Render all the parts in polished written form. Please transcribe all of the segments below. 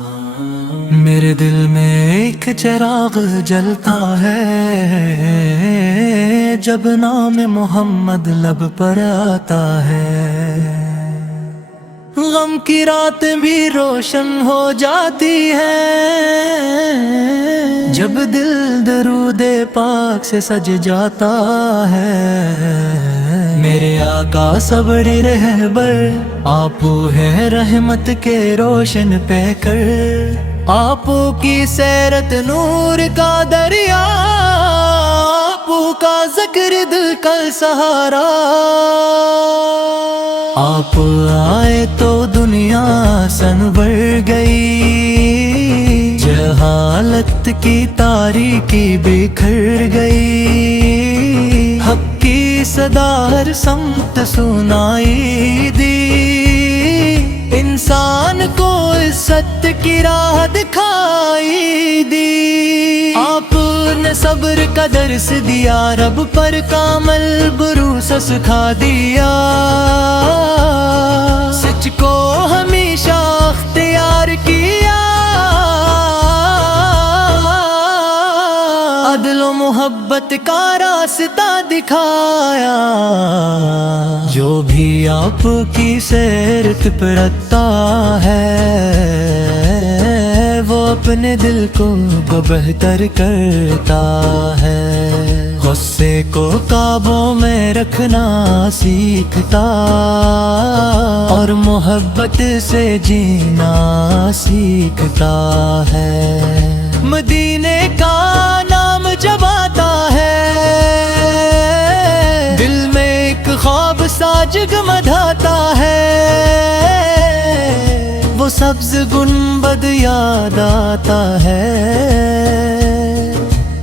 میرے دل میں ایک چراغ جلتا ہے جب نام محمد لب پر آتا ہے، غم کی رات بھی روشن ہو جاتی ہے جب دل درود پاک سے سج جاتا ہے۔ میرے آقا صبر رہبر آپ ہیں رحمت کے روشن پیکر، آپ کی سیرت نور کا دریا، آپ کا ذکر دل کا سہارا، آپ آئے تو دنیا سنور گئی، جہالت کی تاریکی بکھر گئی، حق کی صدا ہر سمت سنائی دی، انسان کو عزت کی راہ دکھائی دی۔ آپ نے صبر کا درس دیا، رب پر کامل بھروسہ سکھا دیا، سچ کو ہمیشہ اختیار کیا، عدل و محبت کا راستہ دکھایا، جو بھی آپ کی سیرت پر رہتا ہے وہ اپنے دل کو بہتر کرتا ہے، غصے کو قابو میں رکھنا سیکھتا اور محبت سے جینا سیکھتا ہے۔ مدینے کا نام جب آتا ہے دل میں ایک خواب سا جگمگاتا ہے، وہ سبز گنبد یاد آتا ہے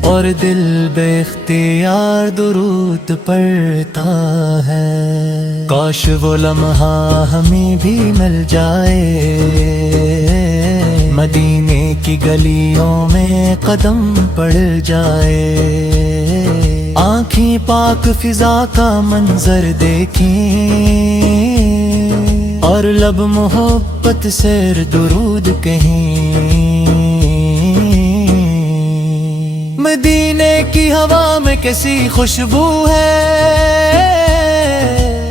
اور دل بے اختیار درود پڑھتا ہے۔ کاش وہ لمحہ ہمیں بھی مل جائے، مدینے کی گلیوں میں قدم پڑ جائے، آنکھیں پاک فضا کا منظر دیکھیں اور لب محبت سے درود کہیں۔ مدینے کی ہوا میں کیسی خوشبو ہے،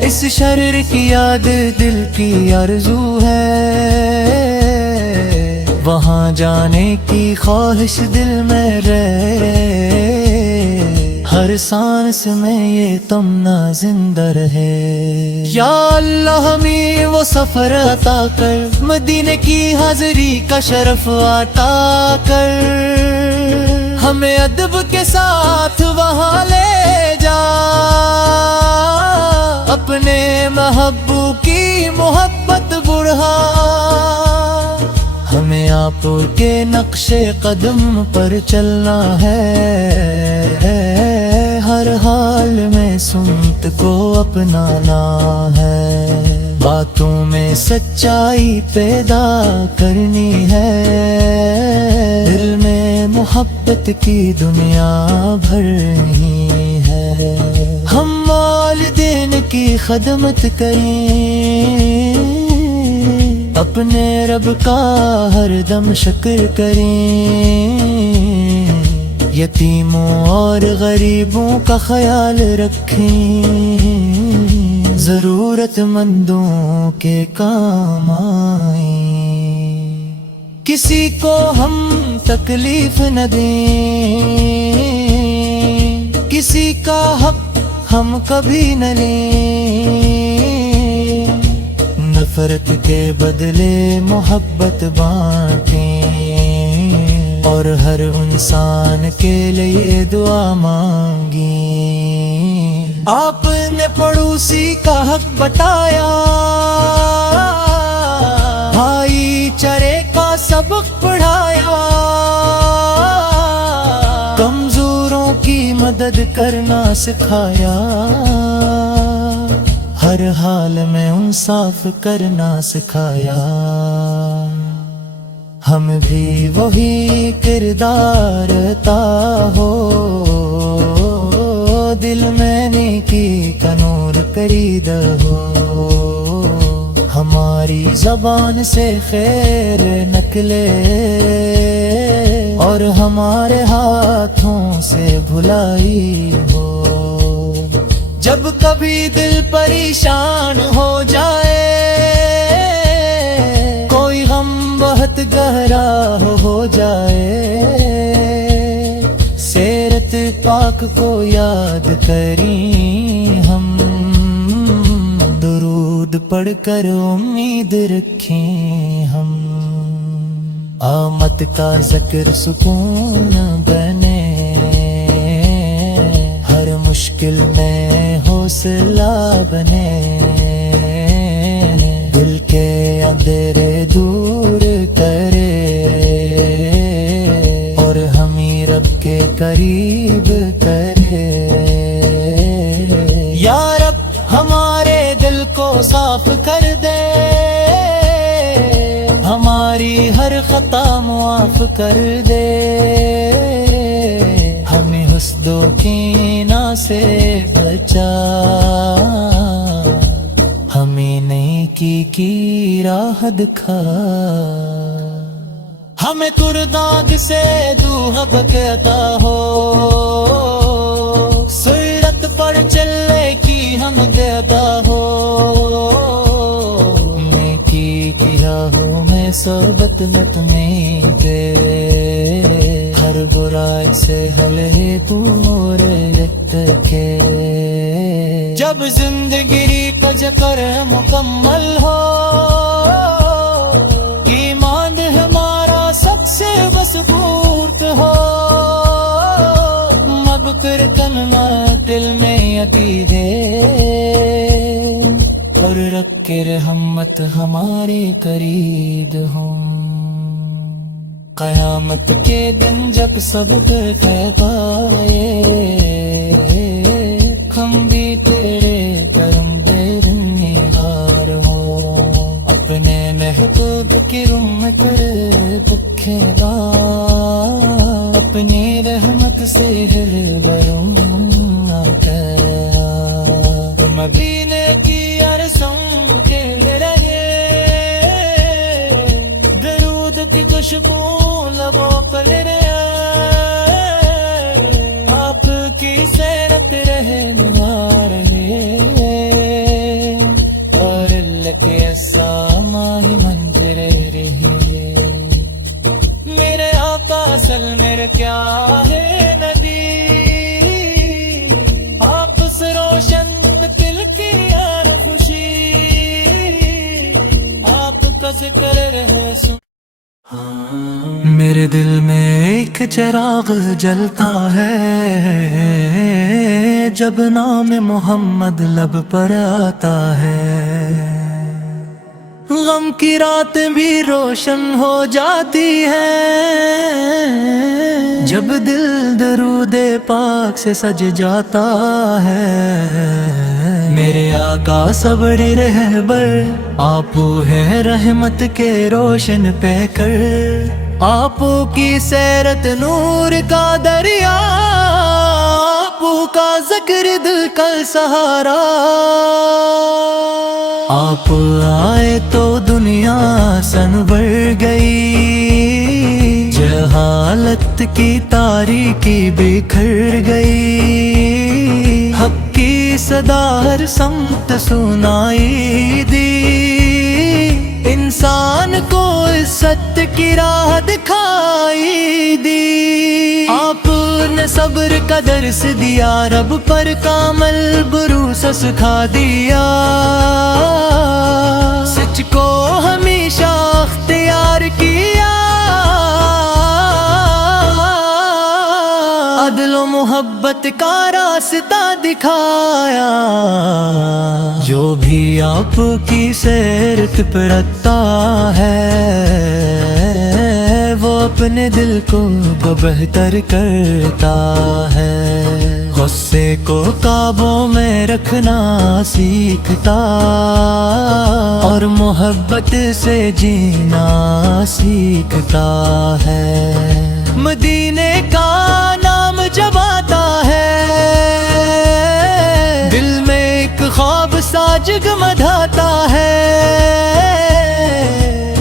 اس شہر کی یاد دل کی آرزو ہے، وہاں جانے کی خواہش دل میں رہے، ہر سانس میں یہ تمنا زندہ رہے۔ یا اللہ ہمیں وہ سفر عطا کر، مدینے کی حاضری کا شرف عطا کر، ہمیں ادب کے ساتھ وہاں لے جا، اپنے محبوب کی محبت بڑھا، ہمیں آپ کے نقش قدم پر چلنا ہے، ہر حال میں سنت کو اپنانا ہے، باتوں میں سچائی پیدا کرنی ہے، دل میں محبت کی دنیا بھرنی ہے، ہم والدین کی خدمت کریں، اپنے رب کا ہر دم شکر کریں، یتیموں اور غریبوں کا خیال رکھیں، ضرورت مندوں کے کام آئیں، کسی کو ہم تکلیف نہ دیں، کسی کا حق ہم کبھی نہ لیں، نفرت کے بدلے محبت بانٹیں اور ہر انسان کے لیے دعا مانگیں۔ آپ نے پڑوسی کا حق بتایا، بھائی چارے کا سبق پڑھایا، کمزوروں کی مدد کرنا سکھایا، ہر حال میں انصاف کرنا سکھایا، ہم بھی وہی کردار عطا ہو، دل میں نیکی کا نور پرید ہو، ہماری زبان سے خیر نہ نکلے اور ہمارے ہاتھوں سے بھلائی ہو۔ جب کبھی دل پریشان ہو جائے، کوئی غم بہت گہرا ہو جائے، سیرت پاک کو یاد کریں ہم، درود پڑھ کر امید رکھیں ہم۔ آمد کا ذکر سکون بنے، ہر مشکل میں حوصلہ بنے، دل کے اندھیرے دور کرے اور ہمیں رب کے قریب کرے۔ یا رب ہمارے دل کو صاف کر دے، ہماری ہر خطا معاف کر دے، ہمیں حسد و کینہ سے بچا، ہمیں نیکی کی راہ دکھا، ہمیں ترداد سے دوحب عطا ہو، سیرت پر چلنے کی ہم عطا ہو، نیکی کی راہوں میں صحبت میں تمہیں تیرے، ہر برائی سے ہلے تو رت کے۔ جب زندگی کا چکر مکمل ہو، ایمان ہمارا سب سے مضبوط ہو، مبکر کلمہ دل میں عقیدے اور رکھ کے رحمت ہمارے قریب ہوں۔ قیامت کے دن جب سب کہہ پائے، ہم بھی تیرے کرم بے نہار ہو، اپنے محبوب کی رم کر بکھے گا، اپنی رحمت سے ہل برم نہ کیا، مدینے کی عرصوں کے رہے، درود کی خوشبو لبوں پر رہے، آپ کی سیرت رہنما رہے، اور اللہ کے سامع ہی منظر رہے، میرے آقا اصل میرے کیا ہے ندی، آپ سے روشن دل کی یار خوشی، آپ کا ذکر رہے میرے دل میں ایک چراغ جلتا ہے، جب نام محمد لب پر آتا ہے، غم کی رات بھی روشن ہو جاتی ہے، جب دل درود پاک سے سج جاتا ہے۔ میرے آقا صبر رہبر آپ ہے، رحمت کے روشن پہ کر، آپ کی سیرت نور کا دریا، آپ کا ذکر دل کا سہارا، آپ آئے تو دنیا سنور گئی، جہالت کی تاریکی بکھر گئی، حق کی صدا ہر سمت سنائی دی، انسان کو عزت کی راہ دکھائی دی، آپ نے صبر کا درس دیا، رب پر کامل بھروسہ سکھا دیا، سچ کو ہمیشہ اختیار کیا، عدل و محبت کا راستہ دکھایا، جو بھی آپ کی سیرت پر رہتا ہے، وہ اپنے دل کو بہتر کرتا ہے، غصے کو قابو میں رکھنا سیکھتا، اور محبت سے جینا سیکھتا ہے۔ مدینے کا نام جب آتا ہے، دل میں ایک خواب سا جگمگاتا ہے،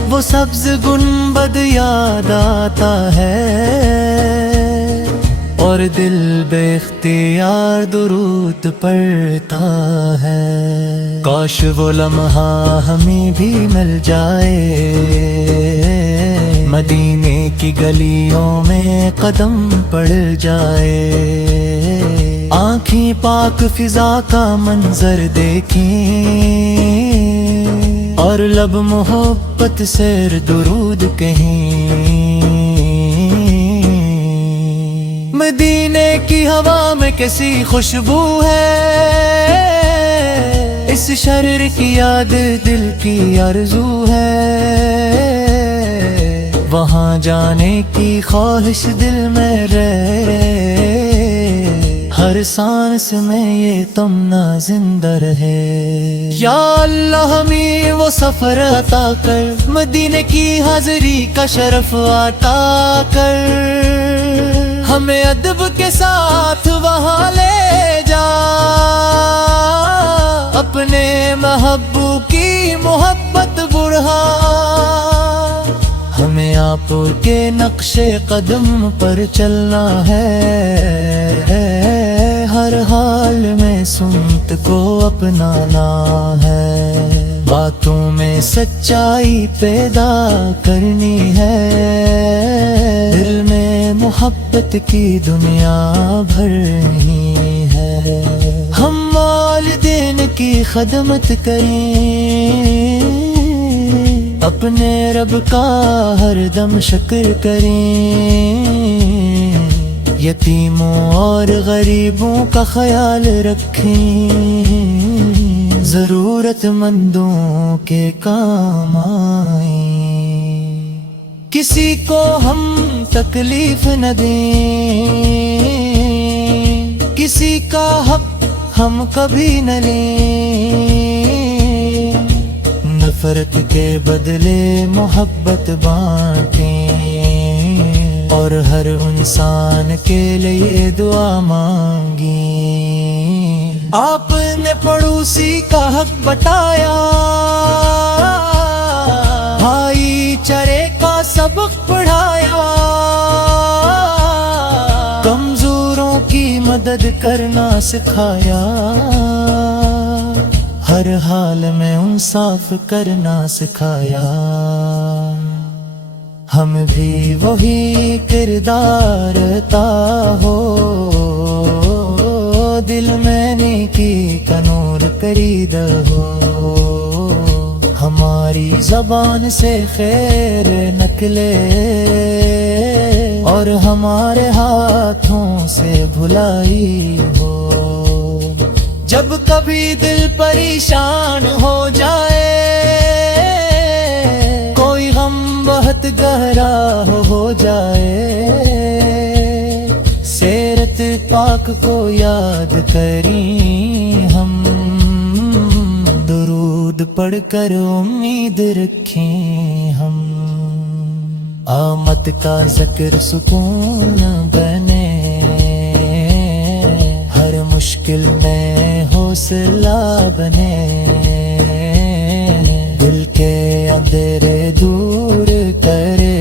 وہ سب سبز گنبد یاد آتا ہے اور دل بے اختیار درود پڑھتا ہے. کاش وہ لمحہ ہمیں بھی مل جائے، مدینے کی گلیوں میں قدم پڑ جائے. آنکھیں پاک فضا کا منظر دیکھیں اور لب محبت سے درود کہیں. مدینے کی ہوا میں کیسی خوشبو ہے، اس شہر کی یاد دل کی آرزو ہے. وہاں جانے کی خواہش دل میں رہے، ہر سانس میں یہ تمنا زندہ رہے. یا اللہ ہمیں وہ سفر عطا کر، مدینے کی حاضری کا شرف عطا کر. ہمیں ادب کے ساتھ وہاں لے جا، اپنے محبوب کی محبت بڑھا. ہمیں آپ کے نقش قدم پر چلنا ہے، ہر حال میں سنت کو اپنانا ہے. باتوں میں سچائی پیدا کرنی ہے، دل میں محبت کی دنیا بھرنی ہے. ہم والدین کی خدمت کریں، اپنے رب کا ہر دم شکر کریں. یتیموں اور غریبوں کا خیال رکھیں، ضرورت مندوں کے کام آئیں. کسی کو ہم تکلیف نہ دیں، کسی کا حق ہم کبھی نہ لیں. نفرت کے بدلے محبت بانٹیں اور ہر انسان کے لیے دعا مانگیں. آپ نے پڑوسی کا حق بتایا، بھائی چارے کا سبق پڑھایا. کمزوروں کی مدد کرنا سکھایا، ہر حال میں انصاف کرنا سکھایا. ہم بھی وہی کردار عطا ہو، دل میں نیکی کا نور کرید ہو. ہماری زبان سے خیر نکلے اور ہمارے ہاتھوں سے بھلائی ہو. جب کبھی دل پریشان ہو جائے، کوئی غم بہت گہرا ہو جائے، سیرت پاک کو یاد کریں ہم. درود پڑھ کر امید رکھیں ہم، آمد کا ذکر سکون بنے، ہر مشکل میں حوصلہ بنے. دل کے اندھیرے دور کرے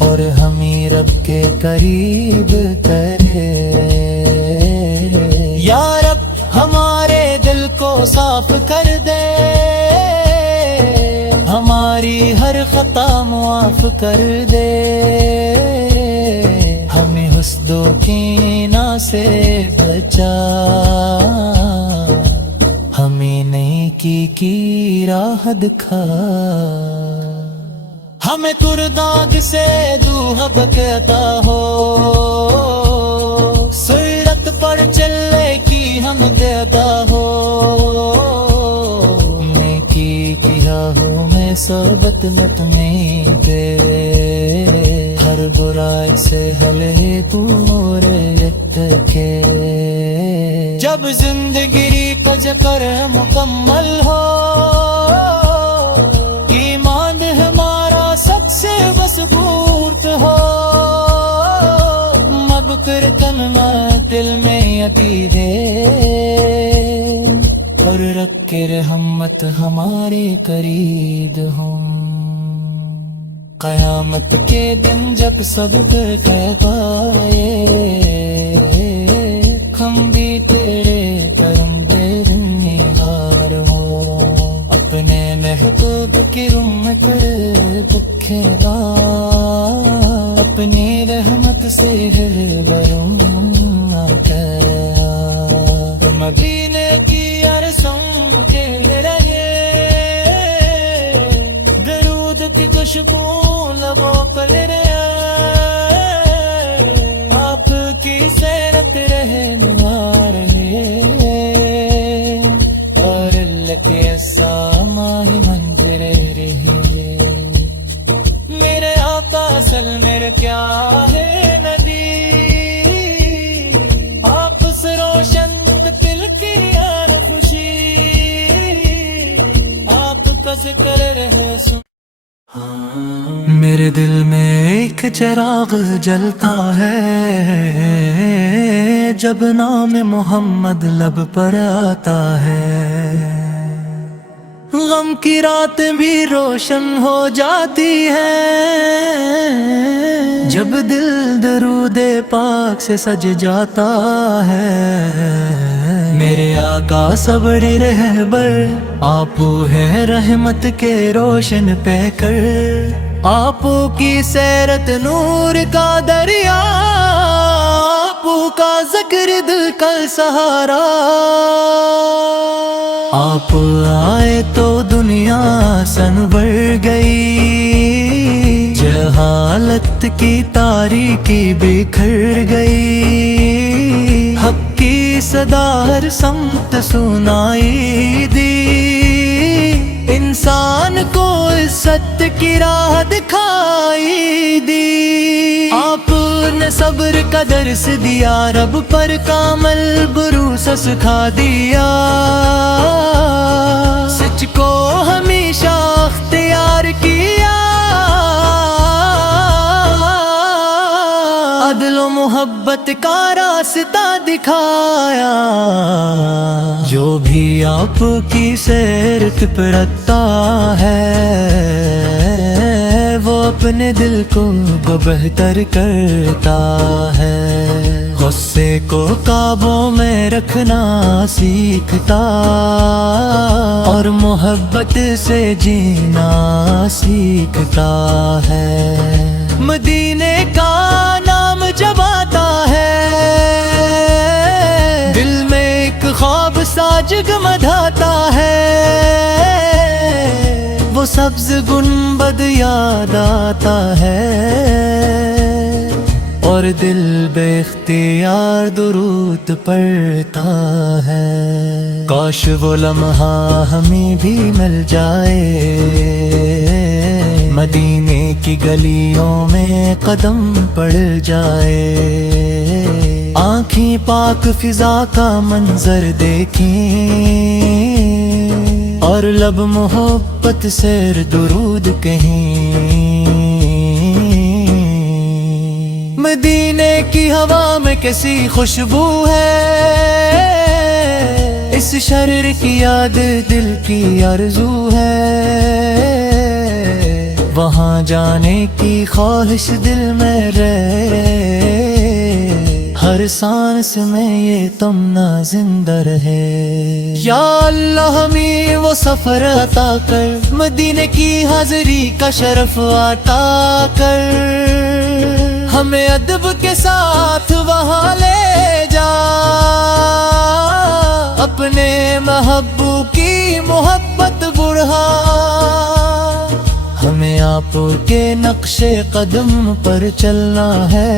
اور ہمیں رب کے قریب کرے. یا رب ہمارے دل کو صاف کر دے، ہماری ہر خطا معاف کر دے. ہمیں حسد و کینہ سے بچا، ہمیں نیکی کی راہ دکھا. ہمیں ترداد سے دوحہ عطا ہو، سرت پر چلنے کی ہم عطا ہو. نیکی کی راہوں میں صحبت مطمئن دے، ہر برائی سے ہلے تو نور کے. جب زندگی کو جکر مکمل ہو، ایمان ہمارا سب سے مضبوط ہو. مبکر تنہا دل میں عقیدے اور رکھ کہ رحمت ہمارے قریب ہوں۔ قیامت کے دن جب سب پر کہہ پائے ہم بھی تیرے پرندے نگار ہو، اپنے محبوب کی رحمت بکھے گا، اپنی رحمت سے ہل بروں مدینے کی ارسم کے رہے، درود کی خوشبو لبوں پر رہے، آپ کی سیرت رہنما رہے، اور اللہ کے سامان منظر رہے۔ میرے آقا اصل میرے کیا ہے ندی، آپ سے روشن دل کی یار خوشی، آپ کا ذکر رہے سن۔ میرے دل میں ایک چراغ جلتا ہے جب نام محمد لب پر آتا ہے، غم کی رات بھی روشن ہو جاتی ہے جب دل درود پاک سے سج جاتا ہے۔ میرے آقا صبر رہبر آپ ہیں رحمت کے روشن پیکر، آپ کی سیرت نور کا دریا، آپ کا ذکر دل کا سہارا، آپ آئے تو دنیا سنور گئی، جہالت کی تاریکی بکھر گئی، حق کی صدا ہر سمت سنائی دی، انسان کو عزت کی راہ دکھائی دی، آپ نے صبر کا درس دیا، رب پر کامل بھروسہ سکھا دیا، سچ کو ہمیشہ اختیار کیا، عدل و محبت کا راستہ دکھایا، جو بھی آپ کی سیرت پر رکھتا ہے وہ اپنے دل کو بہتر کرتا ہے، غصے کو قابو میں رکھنا سیکھتا، اور محبت سے جینا سیکھتا ہے۔ مدینے کا نام جب آتا ہے دل میں ایک خواب سا جگمگاتا ہے، وہ سبز گنبد یاد آتا ہے، اور دل بے اختیار درود پڑھتا ہے۔ کاش وہ لمحہ ہمیں بھی مل جائے، مدینے کی گلیوں میں قدم پڑ جائے، آنکھیں پاک فضا کا منظر دیکھیں، اور لب محبت سے درود کہیں۔ مدینے کی ہوا میں کیسی خوشبو ہے، اس شہر کی یاد دل کی آرزو ہے، وہاں جانے کی خواہش دل میں رہے، ہر سانس میں یہ تمنا زندہ رہے۔ یا اللہ ہمیں وہ سفر عطا کر، مدینے کی حاضری کا شرف عطا کر، ہمیں ادب کے ساتھ وہاں لے جا، اپنے محبوب کی محبت بڑھا، ہمیں آپ کے نقش قدم پر چلنا ہے،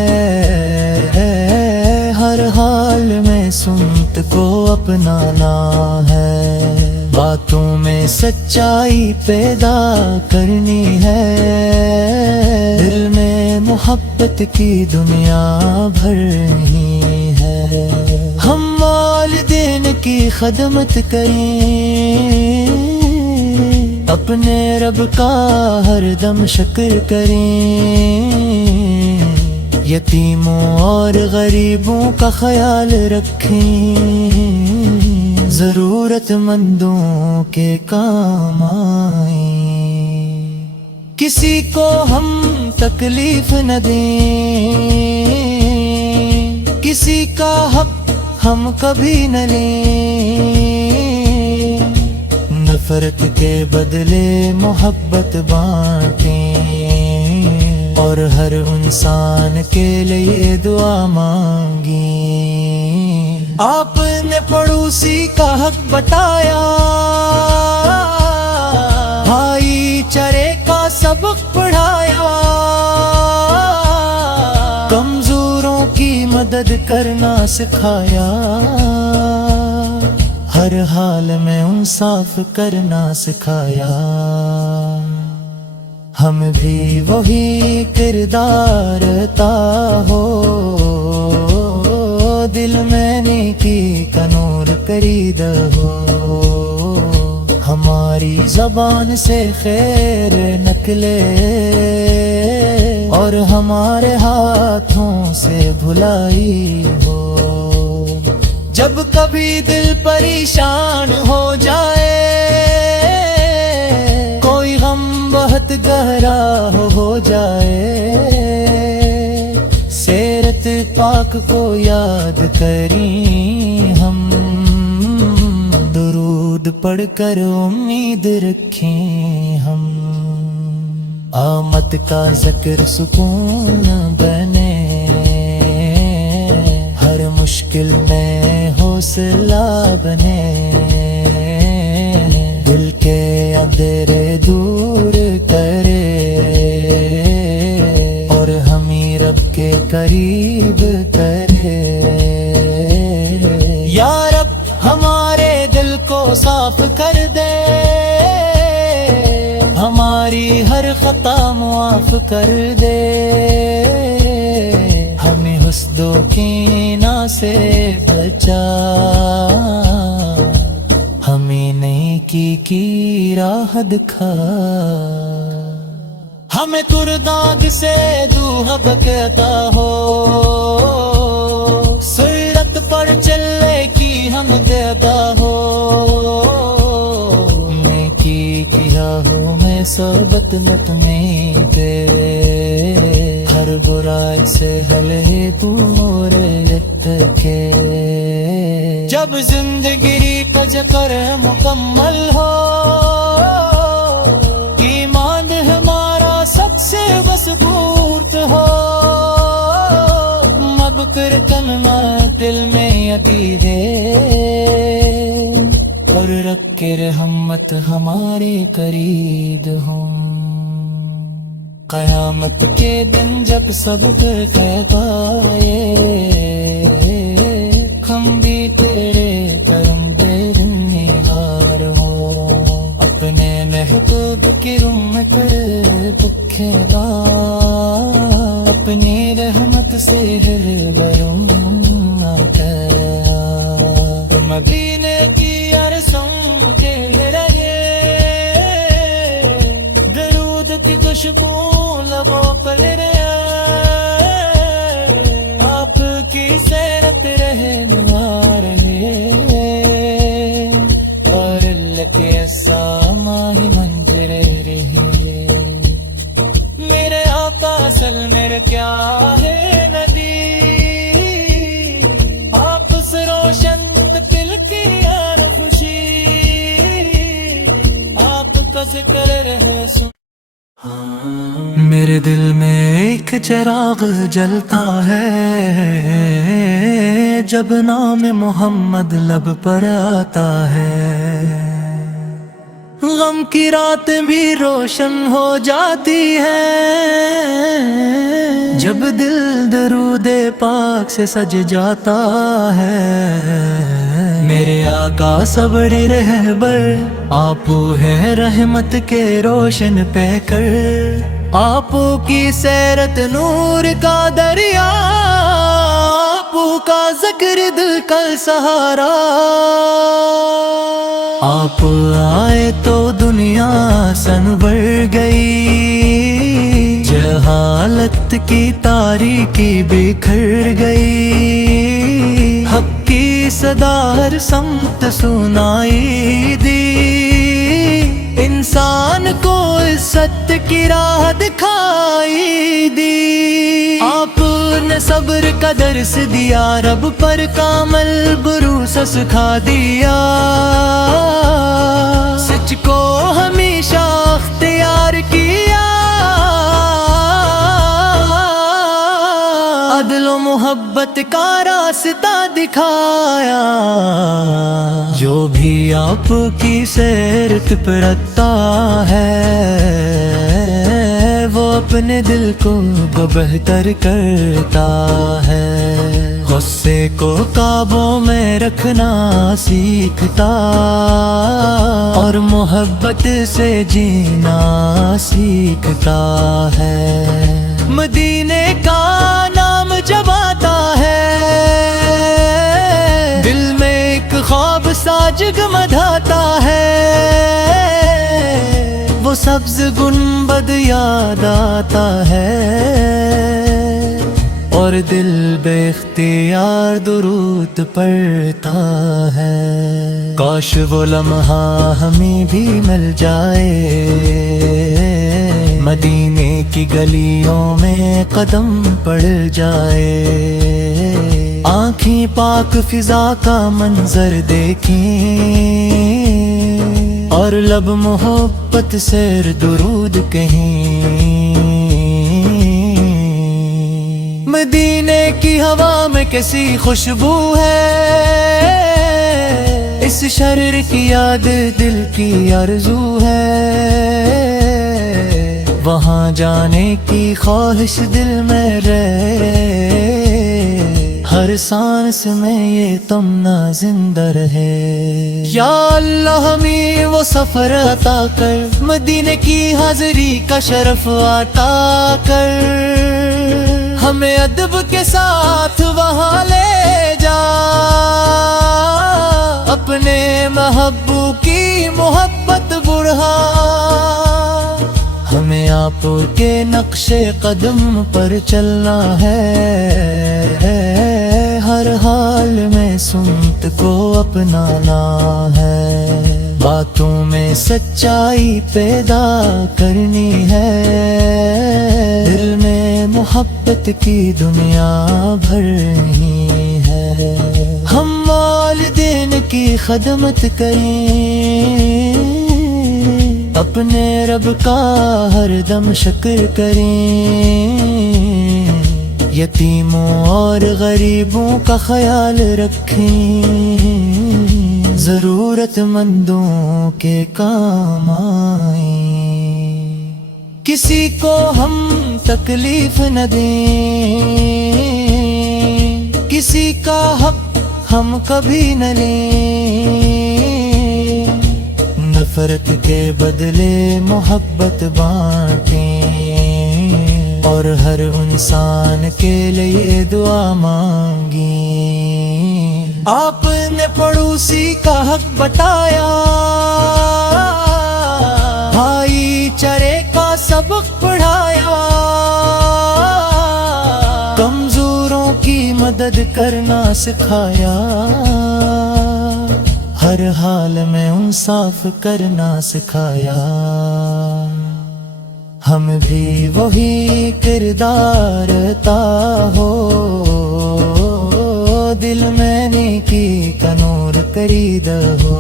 ہر حال میں سنت کو اپنانا ہے، باتوں میں سچائی پیدا کرنی ہے، دل میں محبت کی دنیا بھرنی ہے، ہم والدین کی خدمت کریں، اپنے رب کا ہر دم شکر کریں، یتیموں اور غریبوں کا خیال رکھیں، ضرورت مندوں کے کام آئیں، کسی کو ہم تکلیف نہ دیں، کسی کا حق ہم کبھی نہ لیں، نفرت کے بدلے محبت بانٹیں، اور ہر انسان کے لیے دعا مانگیں۔ آپ نے پڑوسی کا حق بتایا، بھائی چارے کا سبق پڑھایا، کمزوروں کی مدد کرنا سکھایا، ہر حال میں انصاف کرنا سکھایا۔ ہم بھی وہی کردار عطا ہو، دل میں نیکی کا نور کرید ہو، ہماری زبان سے خیر نکلے اور ہمارے ہاتھوں سے بھلائی ہو۔ جب کبھی دل پریشان ہو جائے، کوئی غم بہت گہرا ہو جائے، سیرت پاک کو یاد کریں ہم، درود پڑھ کر امید رکھیں ہم، آمد کا ذکر سکون بنے، ہر مشکل میں حوصلہ بنے، دل کے اندھیرے دور کرے اور ہمیں رب کے قریب کرے۔ یا رب ہمارے دل کو صاف کر دے، ہماری ہر خطا معاف کر دے، ہمیں حسد و کینہ سے بچا، ہمیں نیکی کی راہ دکھا، ہمیں ترداد سے دوحب عطا ہو، سرت پر چلنے کی ہم عطا ہو، نیکی کی راہوں میں صحبت مطمئن دے، ہر برائی سے ہلے تو نور رکھے، جب زندگی کا ذکر مکمل ہو، ایمان ہمارا سب سے مضبوط ہو، مبکر کننا دل میں عقیدے، اور رکھ کے رحمت ہمارے قریب ہوں، قیامت کے دن جب سب پائے، ہم بھی تیرے کرم دے نگار ہو، اپنے محبوب کی روم کر بکھے گا، اپنی رحمت سے ہل برم کر، مدینے کی عرصوں کے رہے، درود کی خوشبو لبوں پر رہے، آپ کی سیرت رہنما رہے، اور اللہ کے ساما ہی منظر رہے، میرے آقا اصل میرے کیا ہے ندی، آپ سے روشن دل کی یار خوشی، آپ کا ذکر رہے سن، میرے دل میں ایک چراغ جلتا ہے، جب نام محمد لب پر آتا ہے، غم کی رات بھی روشن ہو جاتی ہے، جب دل درود پاک سے سج جاتا ہے، میرے آقا صبر رہبر آپ ہے رحمت کے روشن پہ کر، آپ کی سیرت نور کا دریا، آپ کا ذکر دل کا سہارا، آپ آئے تو دنیا سنور گئی، جہالت کی تاریکی بکھر گئی، حق کی صدا ہر سمت سنائی دی، انسان کو عزت کی راہ دکھائی دی۔ آپ نے صبر کا درس دیا، رب پر کامل بھروسہ سکھا دیا، سچ کو ہمیشہ اختیار کیا، عدل و محبت کا راستہ دکھایا۔ جو بھی آپ کی سیرت پر رہتا ہے، وہ اپنے دل کو بہتر کرتا ہے، غصے کو قابو میں رکھنا سیکھتا، اور محبت سے جینا سیکھتا ہے۔ مدینے کا نام جب آتا ہے، دل میں ایک خواب سا جگمگاتا ہے، وہ سبز گنبد یاد آتا ہے، اور دل بے اختیار درود پڑھتا ہے۔ کاش وہ لمحہ ہمیں بھی مل جائے، مدینے کی گلیوں میں قدم پڑ جائے، آنکھیں پاک فضا کا منظر دیکھیں، اور لب محبت سے درود کہیں۔ مدینے کی ہوا میں کیسی خوشبو ہے، اس شرر کی یاد دل کی آرزو ہے، وہاں جانے کی خواہش دل میں رہے، ہر سانس میں یہ تمنا زندہ رہے۔ یا اللہ ہمیں وہ سفر عطا کر، مدینے کی حاضری کا شرف عطا کر، ہمیں ادب کے ساتھ وہاں لے جا، اپنے محبوب کی محبت بڑھا، ہمیں آپ کے نقش قدم پر چلنا ہے، ہر حال میں سنت کو اپنانا ہے، باتوں میں سچائی پیدا کرنی ہے، دل میں محبت کی دنیا بھرنی ہے، ہم والدین کی خدمت کریں، اپنے رب کا ہر دم شکر کریں، یتیموں اور غریبوں کا خیال رکھیں، ضرورت مندوں کے کام آئیں، کسی کو ہم تکلیف نہ دیں، کسی کا حق ہم کبھی نہ لیں، نفرت کے بدلے محبت بانٹیں، اور ہر انسان کے لیے دعا مانگیں۔ آپ نے پڑوسی کا حق بتایا، بھائی چارے کا سبق پڑھایا، کمزوروں کی مدد کرنا سکھایا، ہر حال میں انصاف کرنا سکھایا، ہم بھی وہی کردار عطا ہو، دل میں نیکی کا نور کرید ہو،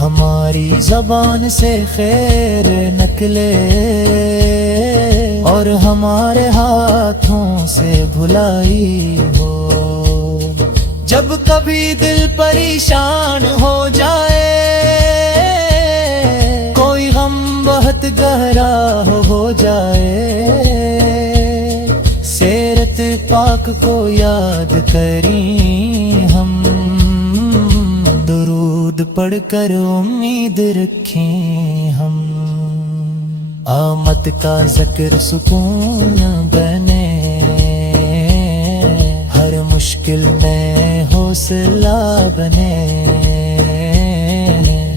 ہماری زبان سے خیر نکلے، اور ہمارے ہاتھوں سے بھلائی ہو، جب کبھی دل پریشان ہو جائے، کوئی غم بہت گہرا ہو جائے، سیرت پاک کو یاد کریں ہم، درود پڑھ کر امید رکھیں ہم، آمد کا ذکر سکون بنے، ہر مشکل میں حوصلہ بنے،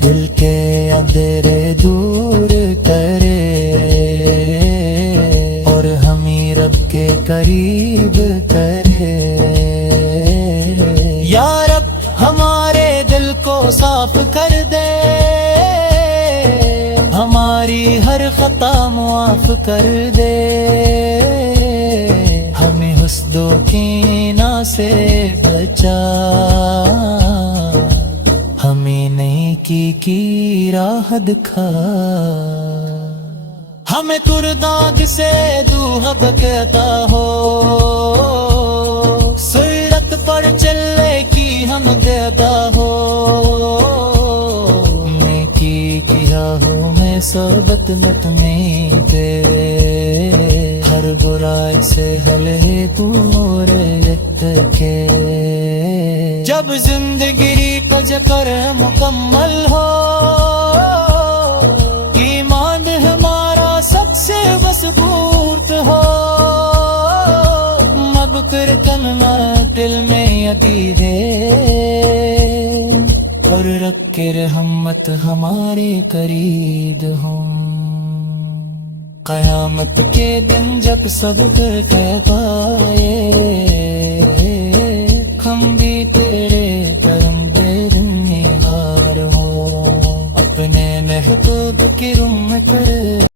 دل کے اندھیرے دور کرے، اور ہمیں رب کے قریب کرے۔ کر دے، ہماری ہر خطا معاف کر دے، ہمیں حسد و کینہ سے بچا، ہمیں نیکی کی راہ دکھا، ہمیں ترداد سے دوحد کہتا ہو، سرت پر چلنے کی ہم دیتا ہو، نیکی کی راہوں میں صحبت مت میں دے، ہر برائی سے ہلے تو رت کے، جب زندگی پج کر مکمل ہو، ایمان ہمارا سب سے مضبوط ہو، مبکر کرنا دل میں عقید ہے، اور رکھ کے رحمت ہمارے قریب ہوں، قیامت کے دن جب سب کہہ پائے، ہم بھی تیرے کرم بے نہار ہو، اپنے محبوب کی رم کر